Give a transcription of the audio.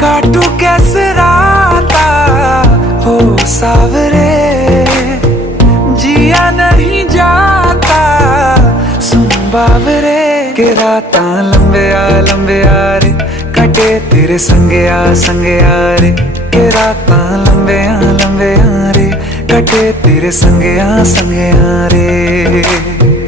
काटू कैसे राता हो सावरे, जिया नहीं जाता सुन बावरे। के राता लंबे आ रे, कटे तेरे संगे आ रे। के राता लंबे आ रे, कटे तेरे संगे आ रे।